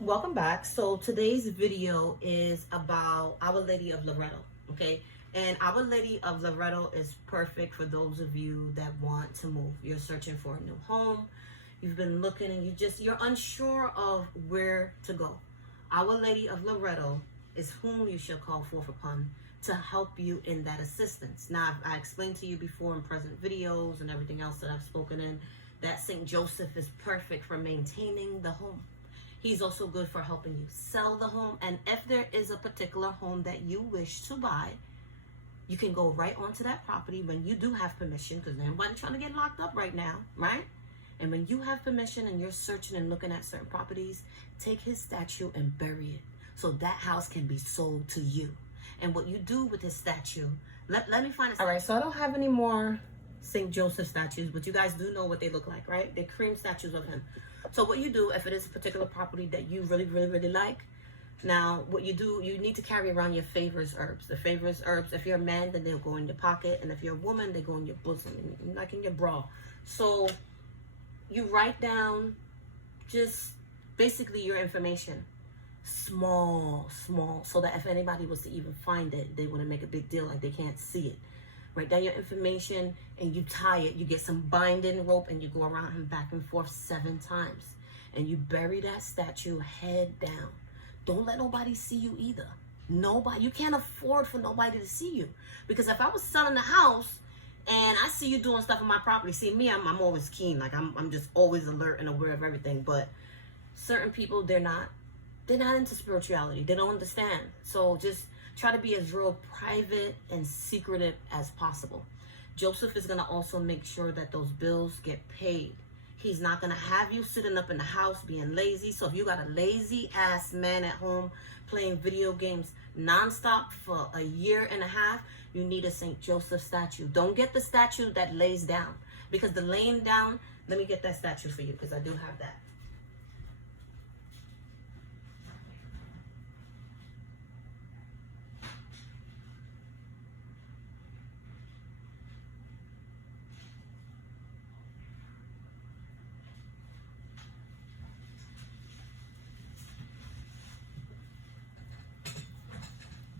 Welcome back. So today's video is about Our Lady of Loretto, okay? And Our Lady of Loretto is perfect for those of you that want to move. You're searching for a new home. You've been looking and you're unsure of where to go. Our Lady of Loretto is whom you shall call forth upon to help you in that assistance. Now, I explained to you before in present videos and everything else that I've spoken in that St. Joseph is perfect for maintaining the home. He's also good for helping you sell the home. And if there is a particular home that you wish to buy, you can go right onto that property when you do have permission, because nobody's trying to get locked up right now, right? And when you have permission and you're searching and looking at certain properties, take his statue and bury it so that house can be sold to you. And what you do with his statue, let me find it. All right, so I don't have any more St. Joseph statues, but you guys do know what they look like, right? They're cream statues of him. So what you do, if it is a particular property that you really like, now what you do, you need to carry around your favorite herbs. The favorite herbs, if you're a man, then they'll go in your pocket, and if you're a woman, they go in your bosom, like in your bra. So you write down just basically your information, small, so that if anybody was to even find it, they wouldn't make a big deal, like they can't see it. Write down your information and you tie it. You get some binding rope and you go around him back and forth 7 times. And you bury that statue head down. Don't let nobody see you either. Nobody. You can't afford for nobody to see you. Because if I was selling the house and I see you doing stuff on my property, see me, I'm always keen. Like I'm just always alert and aware of everything. But certain people, they're not into spirituality. They don't understand. So just try to be as real private and secretive as possible. Joseph is going to also make sure that those bills get paid. He's not going to have you sitting up in the house being lazy. So if you got a lazy ass man at home playing video games nonstop for a year and a half, you need a St. Joseph statue. Don't get the statue that lays down, because the laying down, let me get that statue for you because I do have that.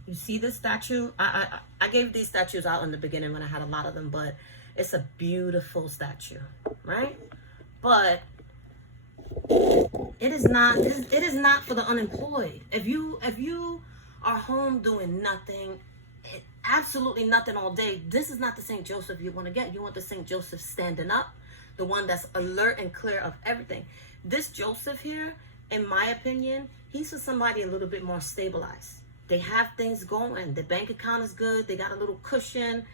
You see this statue? I gave these statues out in the beginning when I had a lot of them, but it's a beautiful statue, right? But it is not for the unemployed. If you are home doing nothing, absolutely nothing all day, this is not the St. Joseph you want to get. You want the St. Joseph standing up, the one that's alert and clear of everything. This Joseph here, in my opinion, he's for somebody a little bit more stabilized. They have things going. The bank account is good. They got a little cushion.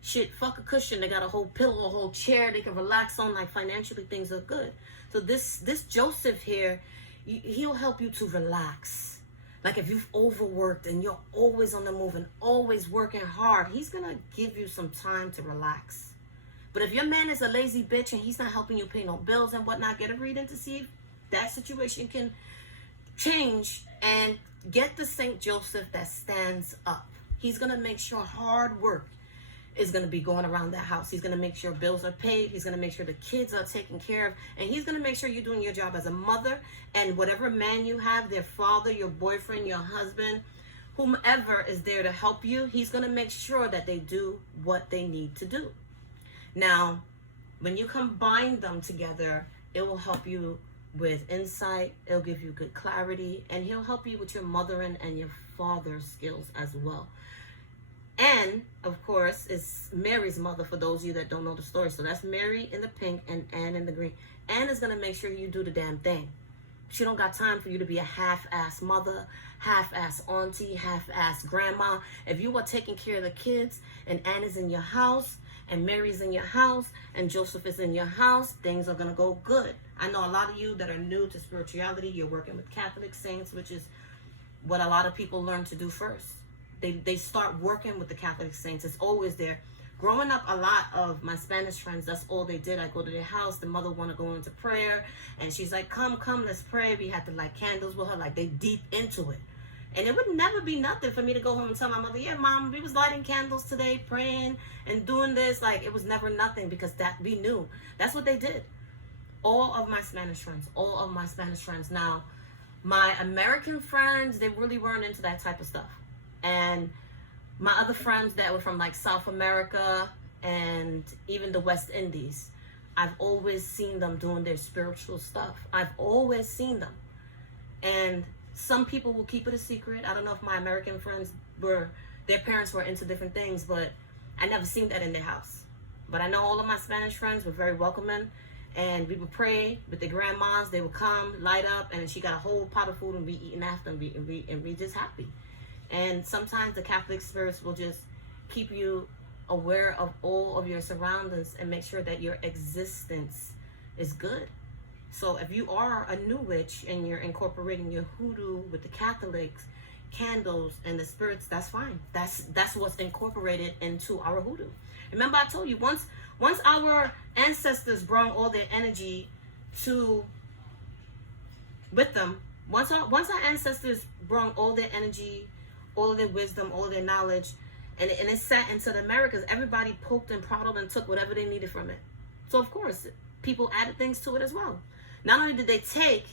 Shit, fuck a cushion. They got a whole pillow, a whole chair they can relax on. Like financially, things are good. So this Joseph here, he'll help you to relax. Like if you've overworked and you're always on the move and always working hard, he's going to give you some time to relax. But if your man is a lazy bitch and he's not helping you pay no bills and whatnot, get a reading to see if that situation can change, and get the St. Joseph that stands up. He's going to make sure hard work is going to be going around that house. He's going to make sure bills are paid. He's going to make sure the kids are taken care of. And he's going to make sure you're doing your job as a mother. And whatever man you have, their father, your boyfriend, your husband, whomever is there to help you, he's going to make sure that they do what they need to do. Now, when you combine them together, it will help you with insight. It'll give you good clarity, and he'll help you with your mothering and your father's skills as well. And of course, it's Mary's mother, for those of you that don't know the story. So that's Mary in the pink and Anne in the green. Anne is going to make sure you do the damn thing. She don't got time for you to be a half-ass mother, half-ass auntie, half-ass grandma. If you are taking care of the kids and Anne is in your house and Mary's in your house and Joseph is in your house, things are going to go good. I know a lot of you that are new to spirituality, you're working with Catholic saints, which is what a lot of people learn to do first. They start working with the Catholic saints. It's always there. Growing up, a lot of my Spanish friends, that's all they did. I go to their house, the mother want to go into prayer, and she's like, come, let's pray. We had to light candles with her, like they deep into it. And it would never be nothing for me to go home and tell my mother, yeah, Mom, we was lighting candles today, praying and doing this. Like, it was never nothing, because that we knew. That's what they did. All of my Spanish friends. Now, My American friends, they really weren't into that type of stuff. And my other friends that were from like South America and even the West Indies, I've always seen them doing their spiritual stuff. I've always seen them. And some people will keep it a secret. I don't know if my American friends their parents were into different things, but I never seen that in their house. But I know all of my Spanish friends were very welcoming, and we would pray with their grandmas. They would come, light up, and she got a whole pot of food and we eating after, and we just happy. And sometimes the Catholic spirits will just keep you aware of all of your surroundings and make sure that your existence is good. So if you are a new witch and you're incorporating your hoodoo with the Catholics, candles and the spirits, that's fine. That's what's incorporated into our hoodoo. Remember, I told you, once our ancestors brought all their energy with them, once our ancestors brought all their energy, all of their wisdom, all of their knowledge, and it sat into the Americas, everybody poked and prodded and took whatever they needed from it. So of course, people added things to it as well. Not only did they take,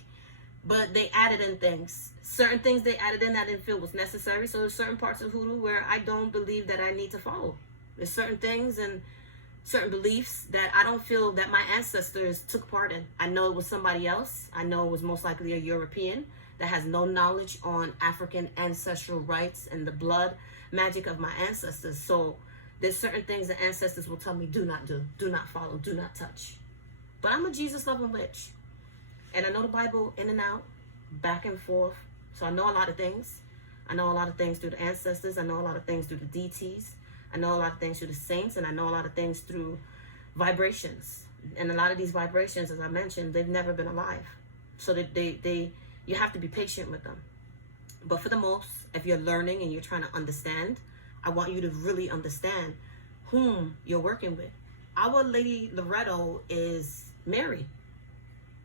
but they added in things. Certain things they added in that I didn't feel was necessary. So there's certain parts of hoodoo where I don't believe that I need to follow. There's certain things and certain beliefs that I don't feel that my ancestors took part in. I know it was somebody else. I know it was most likely a European that has no knowledge on African ancestral rites and the blood magic of my ancestors. So there's certain things that ancestors will tell me, do not do, do not follow, do not touch. But I'm a Jesus-loving witch. And I know the Bible in and out, back and forth. So I know a lot of things. I know a lot of things through the ancestors. I know a lot of things through the deities. I know a lot of things through the saints. And I know a lot of things through vibrations. And a lot of these vibrations, as I mentioned, they've never been alive. So you have to be patient with them. But for the most, if you're learning and you're trying to understand, I want you to really understand whom you're working with. Our Lady Loretto is Mary.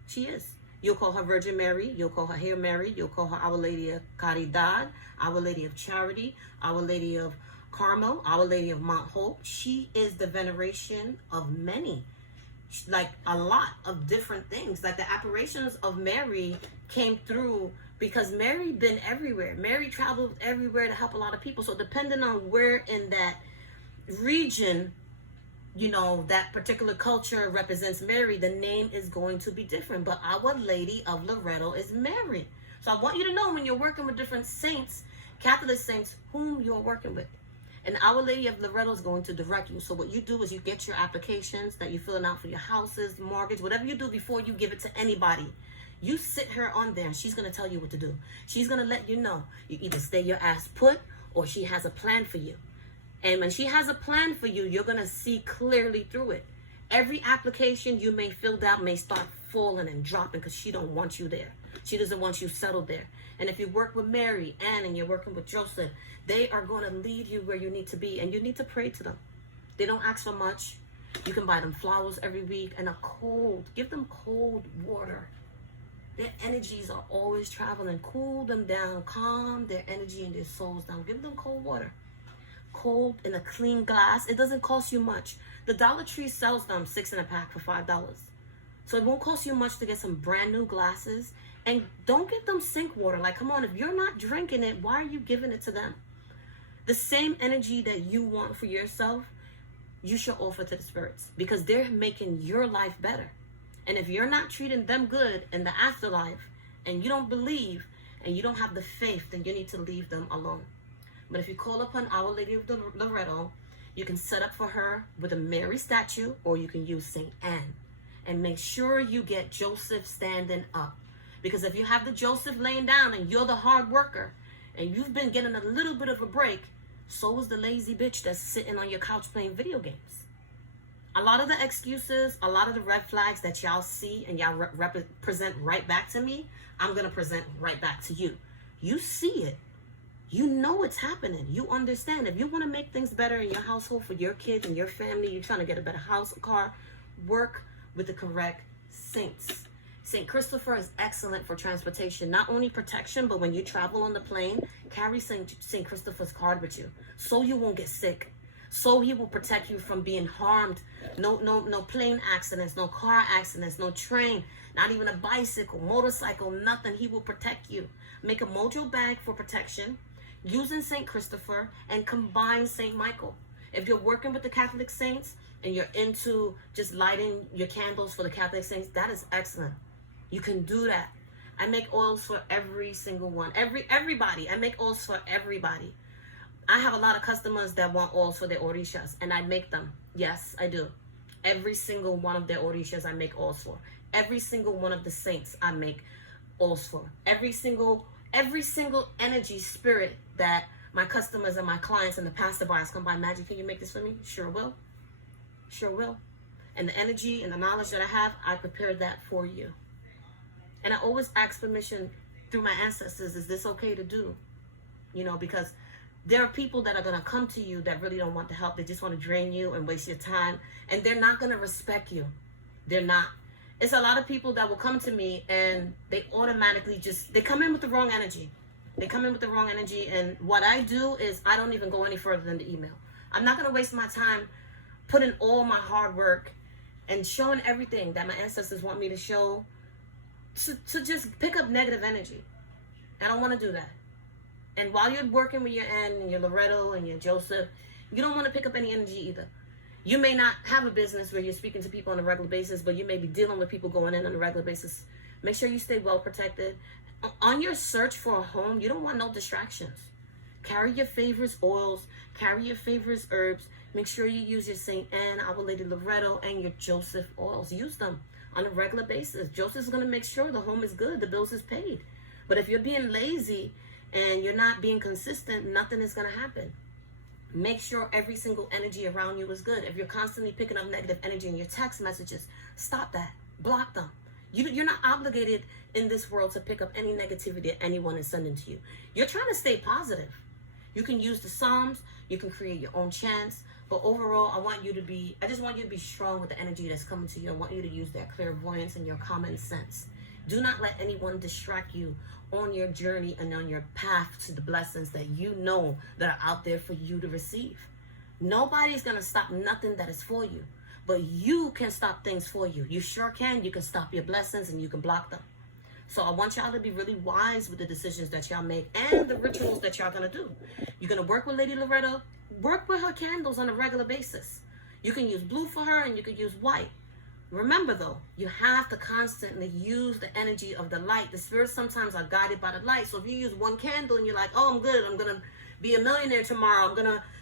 She is. You'll call her Virgin Mary. You'll call her Hail Mary. You'll call her Our Lady of Caridad, Our Lady of Charity, Our Lady of Carmel, Our Lady of Mount Hope. She is the veneration of many, like a lot of different things. Like the apparitions of Mary came through because Mary been everywhere. Mary traveled everywhere to help a lot of people. So depending on where in that region, you know, that particular culture represents Mary, the name is going to be different. But Our Lady of Loretto is Mary. So I want you to know when you're working with different saints, Catholic saints, whom you're working with. And Our Lady of Loretto is going to direct you. So what you do is you get your applications that you're filling out for your houses, mortgage, whatever you do before you give it to anybody. You sit her on there and she's going to tell you what to do. She's going to let you know. You either stay your ass put or she has a plan for you. And when she has a plan for you, you're going to see clearly through it. Every application you may fill out may start falling and dropping because she don't want you there. She doesn't want you settled there. And if you work with Mary, Anne, and you're working with Joseph, they are going to lead you where you need to be. And you need to pray to them. They don't ask for much. You can buy them flowers every week and give them cold water. Their energies are always traveling. Cool them down. Calm their energy and their souls down. Give them cold water. Cold in a clean glass. It doesn't cost you much. The Dollar Tree sells them 6 in a pack for $5. So it won't cost you much to get some brand new glasses. And don't give them sink water. Like, come on, if you're not drinking it, why are you giving it to them? The same energy that you want for yourself, you should offer to the spirits because they're making your life better. And if you're not treating them good in the afterlife and you don't believe and you don't have the faith, then you need to leave them alone. But if you call upon Our Lady of Loretto, you can set up for her with a Mary statue or you can use St. Anne. And make sure you get Joseph standing up. Because if you have the Joseph laying down and you're the hard worker and you've been getting a little bit of a break, so is the lazy bitch that's sitting on your couch playing video games. A lot of the excuses, a lot of the red flags that y'all see and y'all present right back to me, I'm going to present right back to you. You see it. You know it's happening. You understand. If you want to make things better in your household for your kids and your family, you're trying to get a better house, a car, work with the correct saints. St. Christopher is excellent for transportation, not only protection, but when you travel on the plane, carry St. Christopher's card with you so you won't get sick, So he will protect you from being harmed. No plane accidents, no car accidents, no train, not even a bicycle, motorcycle, nothing. He will protect you. Make a mojo bag for protection using St. Christopher and combine St. Michael. If you're working with the Catholic saints and you're into just lighting your candles for the Catholic saints, that is excellent. You can do that. I make oils for every single one. Everybody. I make oils for everybody. I have a lot of customers that want oils for their orishas, and I make them. Yes, I do. Every single one of their orishas I make oils for. Every single one of the saints I make oils for. Every single energy spirit that my customers and my clients and the passerbys come by, Magic, can you make this for me? Sure will. Sure will. And the energy and the knowledge that I have, I prepared that for you. And I always ask permission through my ancestors, is this okay to do? You know, because there are people that are going to come to you that really don't want the help. They just want to drain you and waste your time. And they're not going to respect you. They're not. It's a lot of people that will come to me and they automatically they come in with the wrong energy. They come in with the wrong energy. And what I do is I don't even go any further than the email. I'm not going to waste my time putting all my hard work and showing everything that my ancestors want me to show to just pick up negative energy. I don't want to do that. And while you're working with your Ann and your Loretto and your Joseph, you don't want to pick up any energy either. You may not have a business where you're speaking to people on a regular basis, but you may be dealing with people going in on a regular basis. Make sure you stay well protected. On your search for a home, you don't want no distractions. Carry your favorite oils, carry your favorite herbs. Make sure you use your St. Anne, Our Lady Loretto, and your Joseph oils. Use them on a regular basis. Joseph is going to make sure the home is good, the bills is paid. But if you're being lazy and you're not being consistent, nothing is going to happen. Make sure every single energy around you is good. If you're constantly picking up negative energy in your text messages, stop that. Block them. You're not obligated in this world to pick up any negativity that anyone is sending to you. You're trying to stay positive. You can use the Psalms. You can create your own chants. But overall, I just want you to be strong with the energy that's coming to you. I want you to use that clairvoyance and your common sense. Do not let anyone distract you on your journey and on your path to the blessings that you know that are out there for you to receive. Nobody's going to stop nothing that is for you, but you can stop things for you. You sure can. You can stop your blessings and you can block them. So I want y'all to be really wise with the decisions that y'all make and the rituals that y'all going to do. You're going to work with Lady Loretto. Work with her candles on a regular basis. You can use blue for her and you can use white. Remember though, you have to constantly use the energy of the light. The spirits sometimes are guided by the light. So if you use one candle and you're like, oh, I'm good, I'm gonna be a millionaire tomorrow,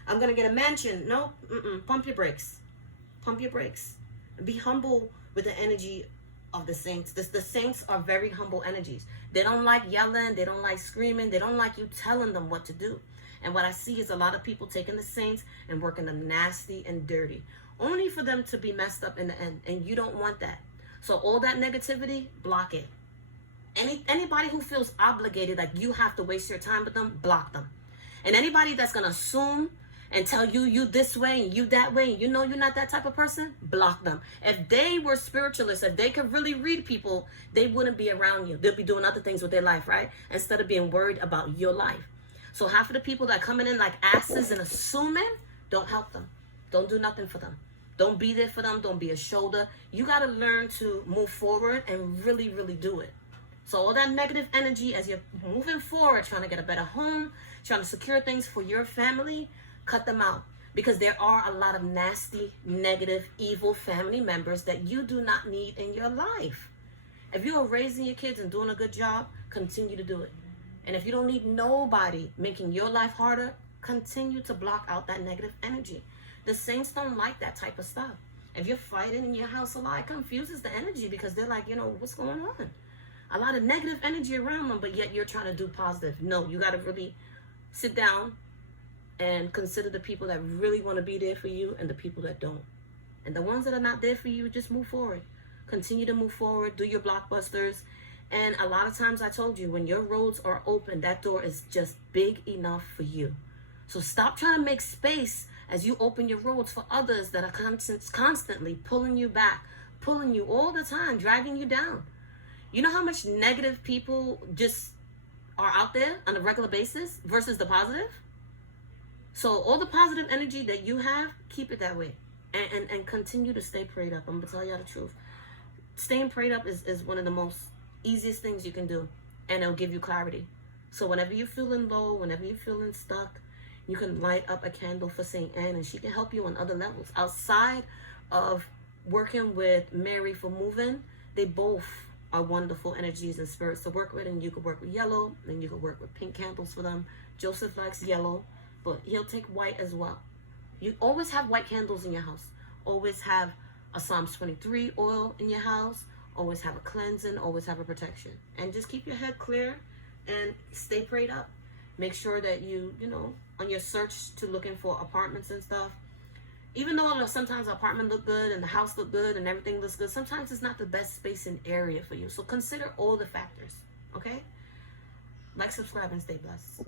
I'm gonna get a mansion. No, pump your brakes. Pump your brakes. Be humble with the energy of the saints. The saints are very humble energies. They don't like yelling, they don't like screaming, they don't like you telling them what to do. And what I see is a lot of people taking the saints and working them nasty and dirty, only for them to be messed up in the end. And you don't want that. So all that negativity, block it. Anybody who feels obligated, like you have to waste your time with them, block them. And anybody that's going to assume and tell you this way and you that way, and you know you're not that type of person, block them. If they were spiritualists, if they could really read people, they wouldn't be around you. They'll be doing other things with their life, right? Instead of being worried about your life. So half of the people that coming in like asses and assuming, don't help them. Don't do nothing for them. Don't be there for them. Don't be a shoulder. You got to learn to move forward and really, really do it. So all that negative energy as you're moving forward, trying to get a better home, trying to secure things for your family, cut them out. Because there are a lot of nasty, negative, evil family members that you do not need in your life. If you are raising your kids and doing a good job, continue to do it. And if you don't need nobody making your life harder, continue to block out that negative energy. The saints don't like that type of stuff. If you're fighting in your house a lot, it confuses the energy because they're like, what's going on? A lot of negative energy around them, but yet you're trying to do positive. No, you got to really sit down and consider the people that really want to be there for you and the people that don't. And the ones that are not there for you, just move forward. Continue to move forward. Do your blockbusters. And a lot of times I told you, when your roads are open, that door is just big enough for you. So stop trying to make space as you open your roads for others that are constantly pulling you back, pulling you all the time, dragging you down. You know how much negative people just are out there on a regular basis versus the positive? So all the positive energy that you have, keep it that way. And continue to stay prayed up. I'm going to tell y'all the truth. Staying prayed up is one of the most easiest things you can do. And it'll give you clarity. So whenever you're feeling low, whenever you're feeling stuck, you can light up a candle for Saint Anne, and she can help you on other levels. Outside of working with Mary for moving, they both are wonderful energies and spirits to work with. And you could work with yellow, and you could work with pink candles for them. Joseph likes yellow, but he'll take white as well. You always have white candles in your house. Always have a Psalms 23 oil in your house. Always have a cleansing. Always have a protection. And just keep your head clear and stay prayed up. Make sure that you know, on your search to looking for apartments and stuff, even though sometimes the apartment look good and the house look good and everything looks good, sometimes it's not the best space and area for you. So consider all the factors, okay? Like, subscribe, and stay blessed.